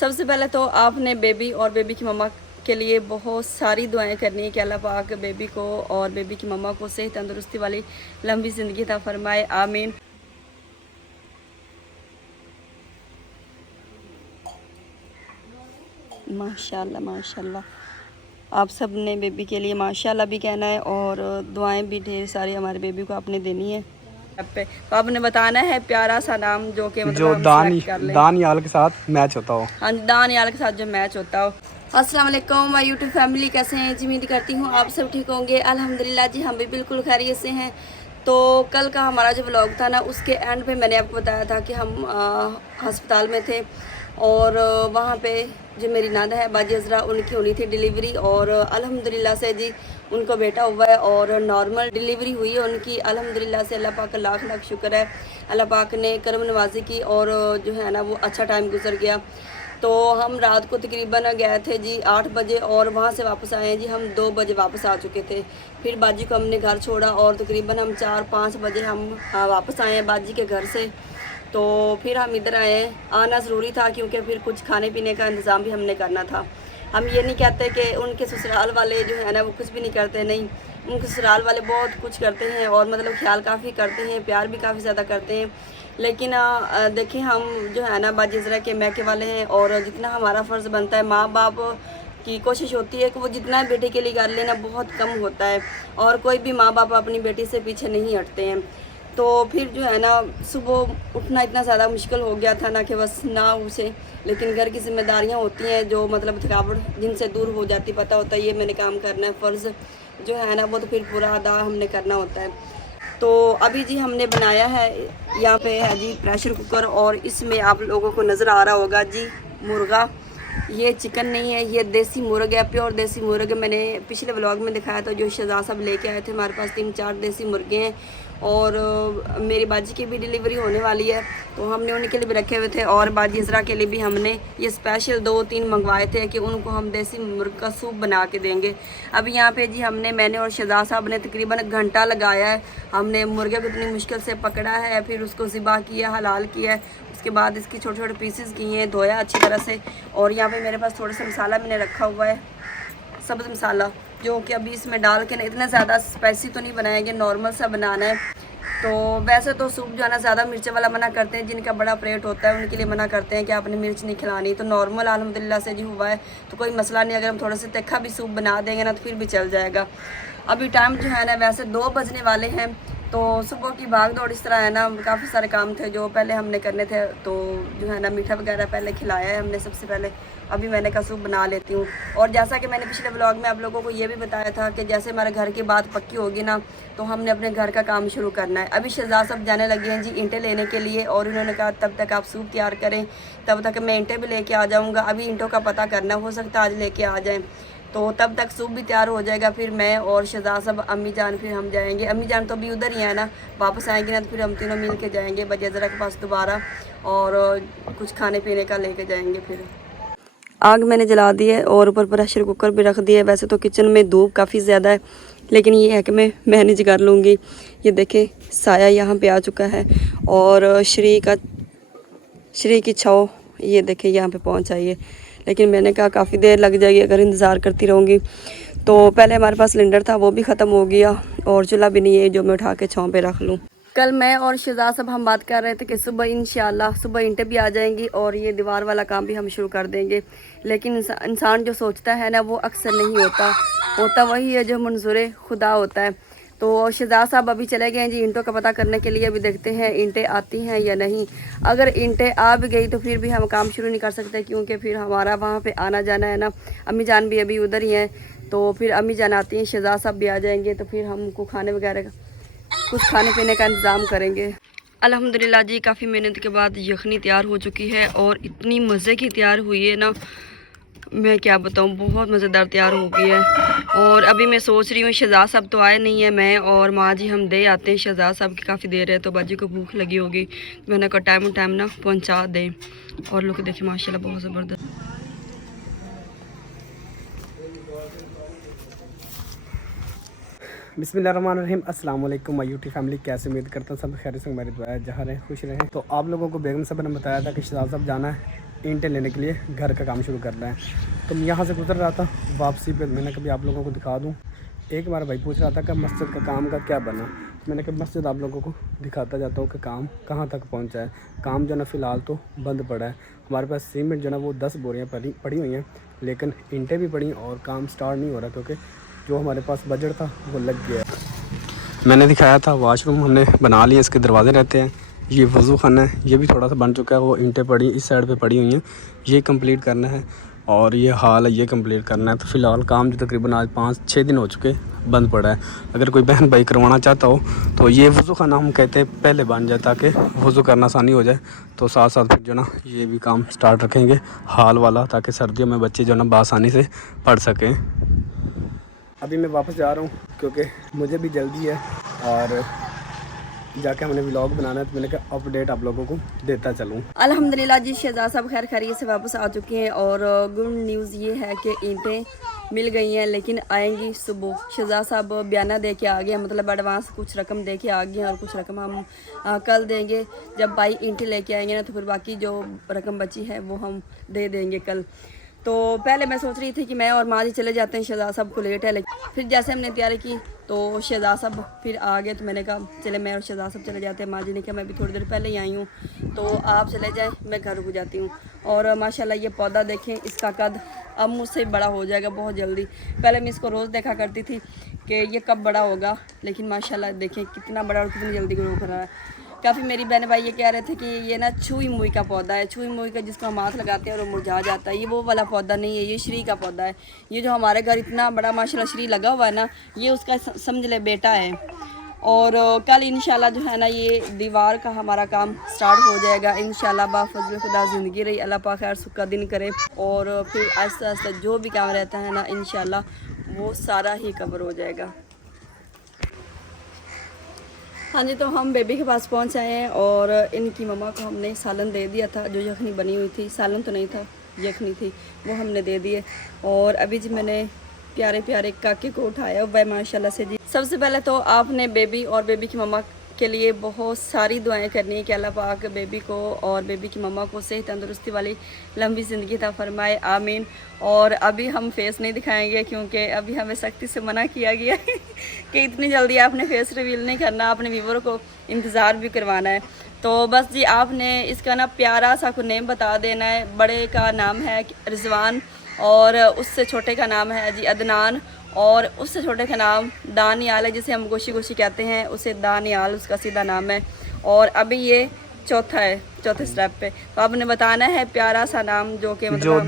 सबसे पहले तो आपने बेबी और बेबी की मम्मा के लिए बहुत सारी दुआएं करनी है कि अल्लाह पाक बेबी को और बेबी की मम्मा को सेहत तंदुरुस्ती वाली लंबी ज़िंदगी अता फरमाए, आमीन। माशाल्लाह माशाल्लाह। आप सब ने बेबी के लिए माशाल्लाह भी कहना है और दुआएं भी ढेर सारी हमारे बेबी को आपने देनी है। तो आपने बताना है प्यारा सा नाम जो कि मतलब हम सेलेक्ट कर लें। दानियाल के साथ मैच होता हो। हाँ, दानियाल के साथ जो मैच होता हो। अस्सलाम वालेकुम माय यूट्यूब फैमिली, कैसे हैं जी? उम्मीद करती हूँ आप सब ठीक होंगे। अल्हम्दुलिल्लाह जी, हम भी बिल्कुल खैरियत से हैं। तो कल का हमारा जो व्लॉग था ना, उसके एंड पे मैंने आपको बताया था कि हम अस्पताल में थे और वहाँ पे जो मेरी नादा है बाजी अजरा, उनकी होनी थी डिलीवरी और अल्हम्दुलिल्लाह से जी उनको बेटा हुआ है और नॉर्मल डिलीवरी हुई है उनकी। अल्हम्दुलिल्लाह से अल्लाह पाक का लाख लाख शुक्र है। अल्लाह पाक ने करम नवाजी की और जो है ना वो अच्छा टाइम गुजर गया। तो हम रात को तकरीबन गए थे जी 8 बजे और वहाँ से वापस आए हैं जी हम 2 बजे वापस आ चुके थे। फिर बाजी को हमने घर छोड़ा और तकरीबन हम 4-5 बजे हम वापस आए हैं बाजी के घर से। तो फिर हम इधर आए, आना ज़रूरी था क्योंकि फिर कुछ खाने पीने का इंतज़ाम भी हमने करना था। हम ये नहीं कहते कि उनके ससुराल वाले जो है ना वो कुछ भी नहीं करते, नहीं, उनके ससुराल वाले बहुत कुछ करते हैं और मतलब ख्याल काफ़ी करते हैं, प्यार भी काफ़ी ज़्यादा करते हैं। लेकिन देखिए हम जो है ना बाजी अजरा के मैके वाले हैं और जितना हमारा फ़र्ज़ बनता है, माँ बाप की कोशिश होती है कि वो जितना बेटे के लिए कर लेना बहुत कम होता है और कोई भी माँ बाप अपनी बेटी से पीछे नहीं हटते हैं। तो फिर जो है ना सुबह उठना इतना ज़्यादा मुश्किल हो गया था ना कि बस ना उसे, लेकिन घर की जिम्मेदारियां होती हैं जो मतलब थकावट जिनसे दूर हो जाती, पता होता है ये मैंने काम करना है, फ़र्ज़ जो है ना वो तो फिर पूरा अदा हमने करना होता है। तो अभी जी हमने बनाया है, यहाँ पे है जी प्रेशर कुकर और इसमें आप लोगों को नज़र आ रहा होगा जी मुर्गा। ये चिकन नहीं है, ये देसी मुर्ग है, प्योर देसी मुर्ग। मैंने पिछले व्लॉग में दिखाया था जो शहजाद साहब लेके आए थे, हमारे पास 3-4 देसी मुर्गे हैं और मेरी बाजी की भी डिलीवरी होने वाली है तो हमने उनके लिए भी रखे हुए थे और बाजी अजरा के लिए भी हमने ये स्पेशल 2-3 मंगवाए थे कि उनको हम देसी मुर्ग का सूप बना के देंगे। अभी यहाँ पे जी मैंने और शहजाद साहब ने तकरीबन घंटा लगाया है। हमने मुर्गे को इतनी मुश्किल से पकड़ा है, फिर उसको ज़िबा किया, हलाल किया है, उसके बाद इसकी छोटे छोटे पीसेस किए हैं, धोया अच्छी तरह से। और यहाँ पे मेरे पास थोड़ा सा मसाला मैंने रखा हुआ है, सब्ज़ मसाला, जो कि अभी इसमें डाल के ना इतना ज़्यादा स्पाइसी तो नहीं बनाएंगे, नॉर्मल सा बनाना है। तो वैसे तो सूप जो है ना ज़्यादा मिर्च वाला मना करते हैं, जिनका बड़ा पेट होता है उनके लिए मना करते हैं कि आपने मिर्च नहीं खिलानी। तो नॉर्मल अल्हम्दुलिल्लाह से जी हुआ है तो कोई मसला नहीं, अगर हम थोड़ा सा तीखा भी सूप बना देंगे ना तो फिर भी चल जाएगा। अभी टाइम जो है ना वैसे 2 बजने वाले हैं। तो सुबह की भाग दौड़ इस तरह है ना, काफ़ी सारे काम थे जो पहले हमने करने थे। तो जो है ना मीठा वगैरह पहले खिलाया है हमने सबसे पहले, अभी मैंने कहा सूप बना लेती हूँ। और जैसा कि मैंने पिछले व्लॉग में आप लोगों को ये भी बताया था कि जैसे हमारे घर की बात पक्की होगी ना तो हमने अपने घर का काम शुरू करना है। अभी शहजाद साहब जाने लगे हैं जी ईंटें लेने के लिए और उन्होंने कहा तब तक आप सूप तैयार करें, तब तक मैं ईंटें भी लेके आ जाऊँगा। अभी ईंटों का पता करना, हो सकता है आज लेके आ जाएँ तो तब तक सूप भी तैयार हो जाएगा। फिर मैं और शहजाद साहब, अम्मी जान, फिर हम जाएंगे। अम्मी जान तो अभी उधर ही है ना, वापस आएंगे ना तो फिर हम तीनों मिल के जाएंगे बाजी अजरा के पास दोबारा और कुछ खाने पीने का लेके जाएंगे। फिर आग मैंने जला दी है और ऊपर प्रेशर कुकर भी रख दिया है। वैसे तो किचन में धूप काफ़ी ज़्यादा है लेकिन ये है कि मैं मैनेज कर लूँगी। ये देखे साया यहाँ पे आ चुका है और श्री की छाव ये देखे यहाँ पे पहुँच आई है, लेकिन मैंने कहा काफ़ी देर लग जाएगी अगर इंतज़ार करती रहूँगी। तो पहले हमारे पास सिलेंडर था वो भी ख़त्म हो गया और चूल्हा भी नहीं है जो मैं उठा के छाँव पे रख लूँ। कल मैं और शहजाद साहब हम बात कर रहे थे कि सुबह इंशाल्लाह सुबह ईंटें भी आ जाएंगी और ये दीवार वाला काम भी हम शुरू कर देंगे। लेकिन इंसान जो सोचता है ना वो अक्सर नहीं होता वही है जो मंजूर खुदा होता है। तो शहजाद साहब अभी चले गए हैं जी ईंटों का पता करने के लिए। अभी देखते हैं ईंटें आती हैं या नहीं। अगर ईंटें आ भी गई तो फिर भी हम काम शुरू नहीं कर सकते क्योंकि फिर हमारा वहाँ पे आना जाना है ना। अम्मी जान भी अभी उधर ही हैं तो फिर अम्मी जान आती हैं, शहजाद साहब भी आ जाएंगे तो फिर हमको खाने वगैरह का कुछ खाने पीने का इंतज़ाम करेंगे। अल्हम्दुलिल्लाह जी काफ़ी मेहनत के बाद यखनी तैयार हो चुकी है और इतनी मज़े की तैयार हुई है ना, मैं क्या बताऊँ, बहुत मज़ेदार तैयार हो गई है। और अभी मैं सोच रही हूँ शहजाद साहब तो आए नहीं है, मैं और माँ जी हम दे आते हैं शहजाद साहब की काफ़ी देर है तो बाजी को भूख लगी होगी, मैंने कहा टाइम ना पहुँचा दें। और लोग देखिए माशाल्लाह बहुत ज़बरदस्त। बिस्मिल्लाहिर्रहमानिर्रहीम, अस्सलाम वालेकुम माय यूट्यूब फैमिली, कैसे उम्मीद करता हूँ सब खैर से, मेरी दुआ है जहाँ रहें खुश रहें। तो आप लोगों को बेगम साहब ने बताया था कि शहजाद साहब जाना है ईंटें लेने के लिए घर का काम शुरू करना है। तो मैं यहाँ से गुजर रहा था, वापसी पे मैंने कभी आप लोगों को दिखा दूँ। एक बार भाई पूछ रहा था कि मस्जिद का काम का क्या बना। मैंने कहा मस्जिद आप लोगों को दिखाता जाता हूँ कि काम कहाँ तक पहुँचा है। काम जो ना फ़िलहाल तो बंद पड़ा है। हमारे पास सीमेंट जो ना वो 10 बोरियाँ पड़ी हुई हैं, लेकिन ईंटें भी पड़ी और काम स्टार्ट नहीं हो रहा क्योंकि जो हमारे पास बजट था वो लग गया है। मैंने दिखाया था वाशरूम हमने बना लिया, इसके दरवाजे रहते हैं। ये वज़ू खाना है, ये भी थोड़ा सा बन चुका है। वो ईंटें पड़ी इस साइड पे पड़ी हुई हैं, ये कंप्लीट करना है। और ये हाल है, ये कंप्लीट करना है। तो फ़िलहाल काम जो तकरीबन आज 5-6 दिन हो चुके बंद पड़ा है। अगर कोई बहन भाई करवाना चाहता हो तो ये वज़ू खाना हम कहते हैं पहले बन जाए ताकि वज़ू करना आसानी हो जाए। तो साथ साथ फिर जो ना ये भी काम स्टार्ट रखेंगे हाल वाला, ताकि सर्दियों में बच्चे जो ना बआसानी से पढ़ सकें। अभी मैं वापस जा रहा हूँ क्योंकि मुझे भी जल्दी है और जाके हमने व्लॉग बनाना है। तो मैंने कहा अपडेट आप लोगों को देता चलूँ। अल्हम्दुलिल्लाह जी, शहजाद साहब खैर खैरियत से वापस आ चुके हैं और गुड न्यूज़ ये है कि ईंटें मिल गई हैं, लेकिन आएंगी सुबह। शहजाद साहब बयाना दे के आ गए, मतलब एडवांस कुछ रकम दे के आ गए और कुछ रकम हम कल देंगे। जब भाई ईंटें लेके आएंगे ना तो फिर बाकी जो रकम बची है वो हम दे देंगे कल। तो पहले मैं सोच रही थी कि मैं और माँ जी चले जाते हैं, शहजाद साहब को लेट है, लेकिन फिर जैसे हमने तैयारी की तो शहजाद साहब फिर आ गए। तो मैंने कहा चले मैं और शहजाद साहब चले जाते हैं। माँ जी ने कहा मैं भी थोड़ी देर पहले ही आई हूँ, तो आप चले जाएं, मैं घर रुक जाती हूँ। और माशाल्लाह ये पौधा देखें, इसका कद अब मुझसे बड़ा हो जाएगा बहुत जल्दी। पहले मैं इसको रोज़ देखा करती थी कि ये कब बड़ा होगा, लेकिन माशाल्लाह देखें कितना बड़ा और कितनी जल्दी ग्रो कर रहा है। काफ़ी मेरी बहन भाई ये कह रहे थे कि ये ना छुई मुई का पौधा है, छुई मुई का जिसको हम हाथ लगाते हैं और वो मुरझा जाता है। ये वो वाला पौधा नहीं है, ये श्री का पौधा है। ये जो हमारे घर इतना बड़ा माशाल्लाह श्री लगा हुआ है ना, ये उसका समझ ले बेटा है। और कल इंशाल्लाह जो है ना ये दीवार का हमारा काम स्टार्ट हो जाएगा इंशाल्लाह। बाफज़ल खुदा ज़िंदगी रही, अल्लाह पाक खैर सुख का दिन करे। और फिर आहिस्ता आहिस्ता जो भी काम रहता है ना इंशाल्लाह वो सारा ही कवर हो जाएगा। हाँ जी, तो हम बेबी के पास पहुँच आए हैं और इनकी मम्मा को हमने सालन दे दिया था। जो यखनी बनी हुई थी, सालन तो नहीं था, यखनी थी, वो हमने दे दिए। और अभी जी मैंने प्यारे प्यारे काके को उठाया हुआ है माशाल्लाह से जी। सबसे पहले तो आपने बेबी और बेबी की मम्मा के लिए बहुत सारी दुआएं करनी है कि अल्लाह पाक बेबी को और बेबी की मम्मा को सेहत तंदुरुस्ती वाली लंबी ज़िंदगी अता फरमाए, आमीन। और अभी हम फेस नहीं दिखाएंगे क्योंकि अभी हमें सख्ती से मना किया गया है कि इतनी जल्दी आपने फेस रिवील नहीं करना, आपने व्यूअर को इंतज़ार भी करवाना है। तो बस जी आपने इसका ना प्यारा सा को नेम बता देना है। बड़े का नाम है रिजवान और उससे छोटे का नाम है जी अदनान और उससे छोटे का नाम दानियाल है, जिसे हम गोशी गोशी कहते हैं, उसे दानियाल उसका सीधा नाम है। और अभी ये चौथा है, चौथे स्टेप पे। तो आपने बताना है प्यारा सा नाम जो कि मतलब जो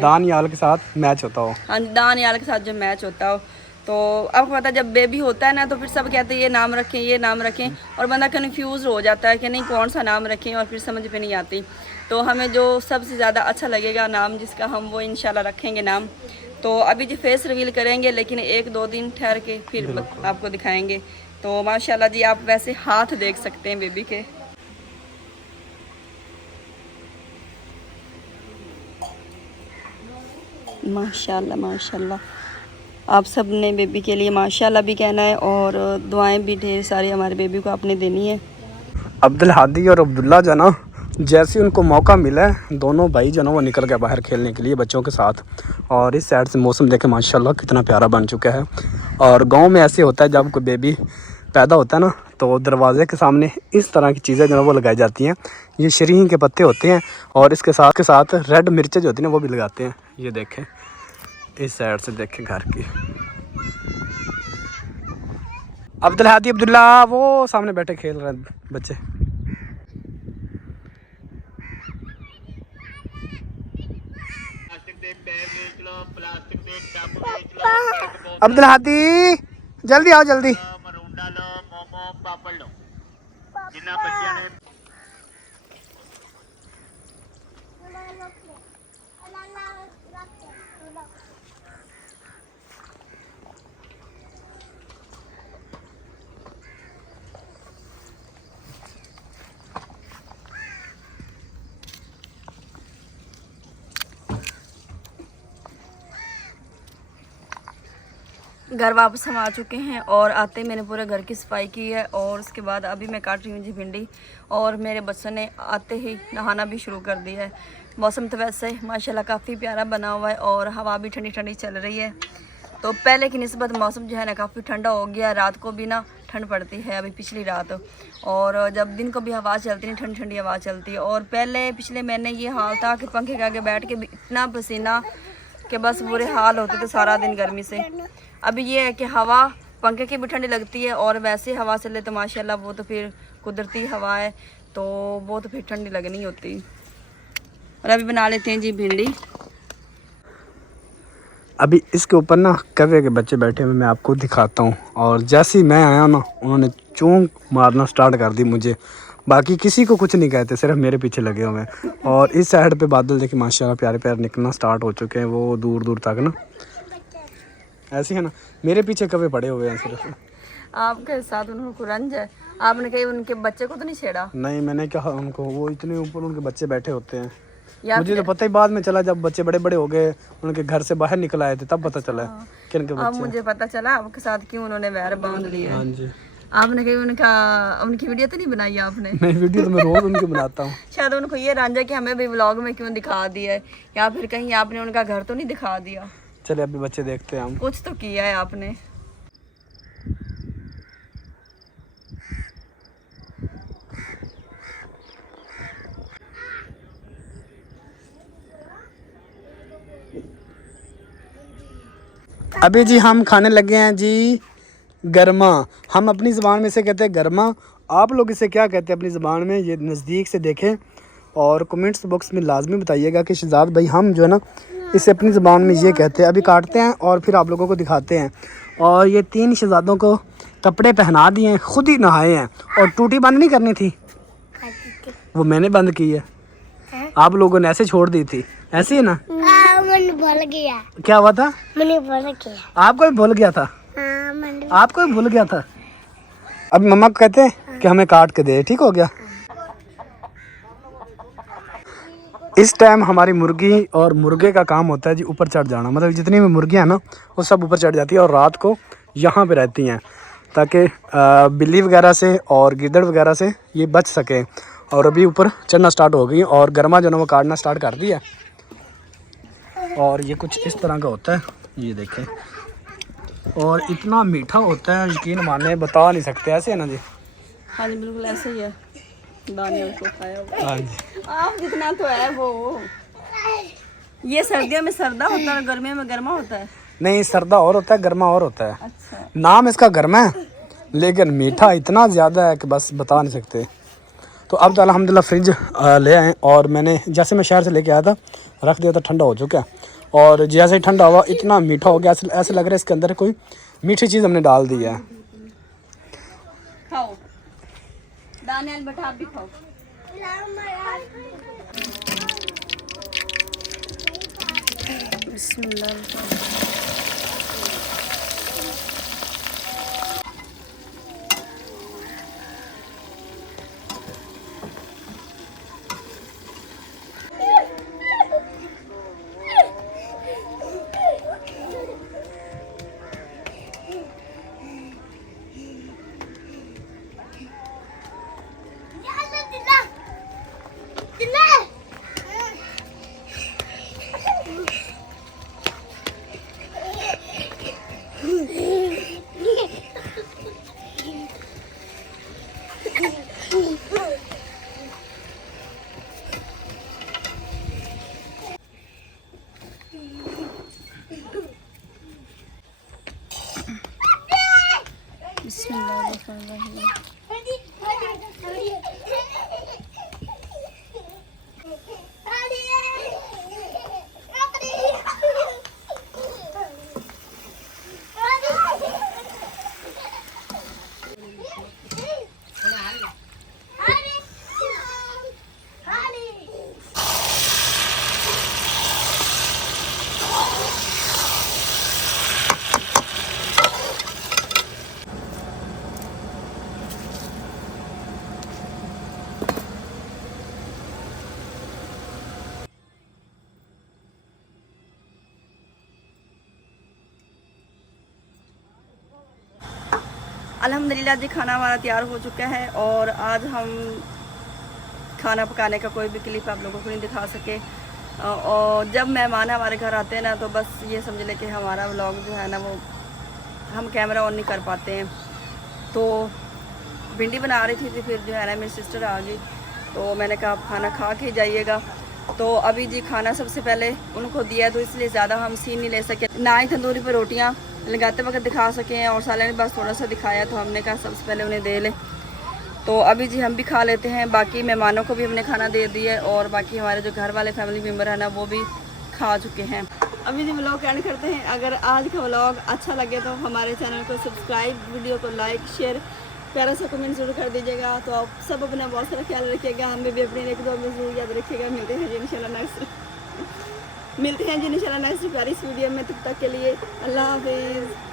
दानियाल के साथ मैच होता हो। हाँ, दानियाल के साथ जो मैच होता हो। तो आपको पता है जब बेबी होता है ना तो फिर सब कहते हैं ये नाम रखें, ये नाम रखें, और बंदा कन्फ्यूज़ हो जाता है कि नहीं कौन सा नाम रखें और फिर समझ में नहीं आती। तो हमें जो सबसे ज़्यादा अच्छा लगेगा नाम जिसका हम वो इंशाल्लाह रखेंगे नाम। तो अभी जो फेस रिवील करेंगे लेकिन 1-2 दिन ठहर के फिर आपको दिखाएंगे। तो माशाल्लाह जी आप वैसे हाथ देख सकते हैं बेबी के। माशाल्लाह माशाल्लाह, आप सब ने बेबी के लिए माशाल्लाह भी कहना है और दुआएं भी ढेर सारी हमारे बेबी को आपने देनी है। अब्दुल हादी और अब्दुल्ला जो ना जैसे उनको मौका मिला है दोनों भाई जो ना वो निकल गए बाहर खेलने के लिए बच्चों के साथ। और इस साइड से मौसम देखे माशाल्लाह कितना प्यारा बन चुका है। और गांव में ऐसे होता है जब कोई बेबी पैदा होता है ना तो दरवाजे के सामने इस तरह की चीज़ें जो है वो लगाई जाती हैं। ये शरीह के पत्ते होते हैं और इसके साथ रेड मिर्चें जो होती हैं ना वो भी लगाते हैं। ये देखें इस साइड से देखें घर की। अब्दुल हादी अब्दुल्ला वो सामने बैठे खेल रहे हैं बच्चे। अब्दुल हादी जल्दी आओ जल्दी। घर वापस हम आ चुके हैं और आते मैंने पूरे घर की सफाई की है और उसके बाद अभी मैं काट रही हूँ जी भिंडी। और मेरे बच्चों ने आते ही नहाना भी शुरू कर दिया है। मौसम तो वैसे माशाल्लाह काफ़ी प्यारा बना हुआ है और हवा भी ठंडी ठंडी चल रही है। तो पहले की निस्बत मौसम जो है ना काफ़ी ठंडा हो गया। रात को भी ना ठंड पड़ती है अभी पिछली रात, और जब दिन को भी हवा चलती है ठंडी ठंडी हवा चलती है। और पहले पिछले महीने ये हाल था कि पंखे के आगे बैठ के भी इतना पसीना कि बस बुरे हाल होते थे सारा दिन गर्मी से। अभी ये है कि हवा पंखे की भी ठंडी लगती है और वैसे हवा चले तो माशाल्लाह वो तो फिर कुदरती हवा है, तो वो तो फिर ठंडी लगनी होती। और अभी बना लेते हैं जी भिंडी। अभी इसके ऊपर ना कौवे के बच्चे बैठे हुए मैं आपको दिखाता हूँ। और जैसे ही मैं आया ना उन्होंने चूंक मारना स्टार्ट कर दी मुझे। बाकी किसी को कुछ नहीं कहते, सिर्फ मेरे पीछे लगे हुए हैं। और इस साइड पे बादल देखिए माशाल्लाह प्यारे प्यारे निकलना स्टार्ट हो चुके हैं, वो दूर दूर तक ना। ऐसे है ना, मेरे पीछे कौवे पड़े हुए हैं सिर्फ। आपके साथ उनको रंज है, आपने कहीं उनके बच्चे को तो नहीं छेड़ा? नहीं, मैंने कहा उनको, वो इतने ऊपर उनके बच्चे बैठे होते हैं। या मुझे तो पता ही बाद में चला, जब बच्चे बड़े बड़े हो गए उनके घर से बाहर निकल आए थे तब पता चला कि इनके अब बच्चे। मुझे पता चला आपके साथ क्यों उन्होंने वैर बांध लिया। हाँ जी। आपने कहीं उनकी वीडियो तो नहीं बनाई आपने? मैं वीडियो तो मैं रोज उनकी बनाता हूँ। शायद उनको ये रंजा कि हमें भी व्लॉग में क्यों दिखा दिया है, या फिर कहीं आपने उनका घर तो नहीं दिखा दिया। चलिए अभी बच्चे देखते हैं हम। कुछ तो किया है आपने। अभी जी हम खाने लगे हैं जी गरमा। हम अपनी ज़बान में इसे कहते हैं गरमा। आप लोग इसे क्या कहते हैं अपनी ज़बान में, ये नज़दीक से देखें और कमेंट्स बॉक्स में लाजमी बताइएगा कि शहजाद भाई हम जो है ना इसे अपनी ज़बान में ये कहते हैं। अभी काटते हैं और फिर आप लोगों को दिखाते हैं। और ये 3 शहजादों को कपड़े पहना दिए हैं, खुद ही नहाए हैं। और टूटी बंद नहीं करनी थी, वो मैंने बंद की है, आप लोगों ने ऐसे छोड़ दी थी। ऐसे ही ना? मैंने भूल गया। क्या हुआ था? मैंने भूल गया। आपको भी भूल गया था? आपको भी भूल गया था। अब मम्मा को कहते हैं कि हमें काट के दे, ठीक हो गया। इस टाइम हमारी मुर्गी और मुर्गे का काम होता है जी ऊपर चढ़ जाना। मतलब जितनी भी मुर्गियाँ हैं ना वो सब ऊपर चढ़ जाती है और रात को यहाँ पे रहती हैं ताकि बिल्ली वगैरह से और गिद्दड़ वगैरह से ये बच सके। और अभी ऊपर चढ़ना स्टार्ट हो गई और गर्मा जो है वो काटना स्टार्ट कर दिया। और ये कुछ इस तरह का होता है, ये देखें। और इतना मीठा होता है, यकीन माने बता नहीं सकते। ऐसे है ना जी? हाँ जी बिल्कुल ऐसे ही है। दानियल को खाया होगा। हाँ जी। आप जितना तो है वो। ये सर्दियों में सर्दा होता है, गर्मियों में गर्मा होता है। नहीं, सर्दा और होता है, गर्मा और होता है। अच्छा। नाम इसका गर्मा है लेकिन मीठा इतना ज़्यादा है कि बस बता नहीं सकते। तो अब तो अल्हम्दुलिल्लाह फ्रिज ले आए और मैंने जैसे मैं शहर से लेके आया था रख दिया था, ठंडा हो चुका है। और जैसे ही ठंडा हुआ इतना मीठा हो गया, ऐसे लग रहा है इसके अंदर कोई मीठी चीज़ हमने डाल दी है। खाओ दानियल, बेटा आप भी खाओ। बिस्मिल्लाह। अल्हम्दुलिल्लाह जी खाना हमारा तैयार हो चुका है। और आज हम खाना पकाने का कोई भी क्लिप आप लोगों को नहीं दिखा सके और जब मेहमान हमारे घर आते हैं ना तो बस ये समझ ले कि हमारा व्लॉग जो है ना वो हम कैमरा ऑन नहीं कर पाते हैं। तो भिंडी बना रही थी फिर जो है ना मेरी सिस्टर आ गई तो मैंने कहा आप खाना खा के जाइएगा। तो अभी जी खाना सबसे पहले उनको दिया तो इसलिए ज़्यादा हम सीन नहीं ले सके, ना ही तंदूरी पर रोटियाँ लगाते वक्त दिखा सकें और साले ने बस थोड़ा सा दिखाया तो हमने कहा सबसे पहले उन्हें दे लें। तो अभी जी हम भी खा लेते हैं, बाकी मेहमानों को भी हमने खाना दे दिया है और बाकी हमारे जो घर वाले फैमिली मेम्बर हैं ना वो भी खा चुके हैं। अभी जी व्लॉग एंड करते हैं। अगर आज का व्लॉग अच्छा लगे तो हमारे चैनल को सब्सक्राइब, वीडियो को लाइक, शेयर, प्यारा सा कमेंट जरूर कर दीजिएगा। तो आप सब अपना बहुत सारा ख्याल रखिएगा, हमें भी अपनी एक दो में जरूर याद रखिएगा। मिलते हैं जी इंशाल्लाह नेक्स्ट प्यारी सी वीडियो में। तब तक के लिए अल्लाह हाफिज़।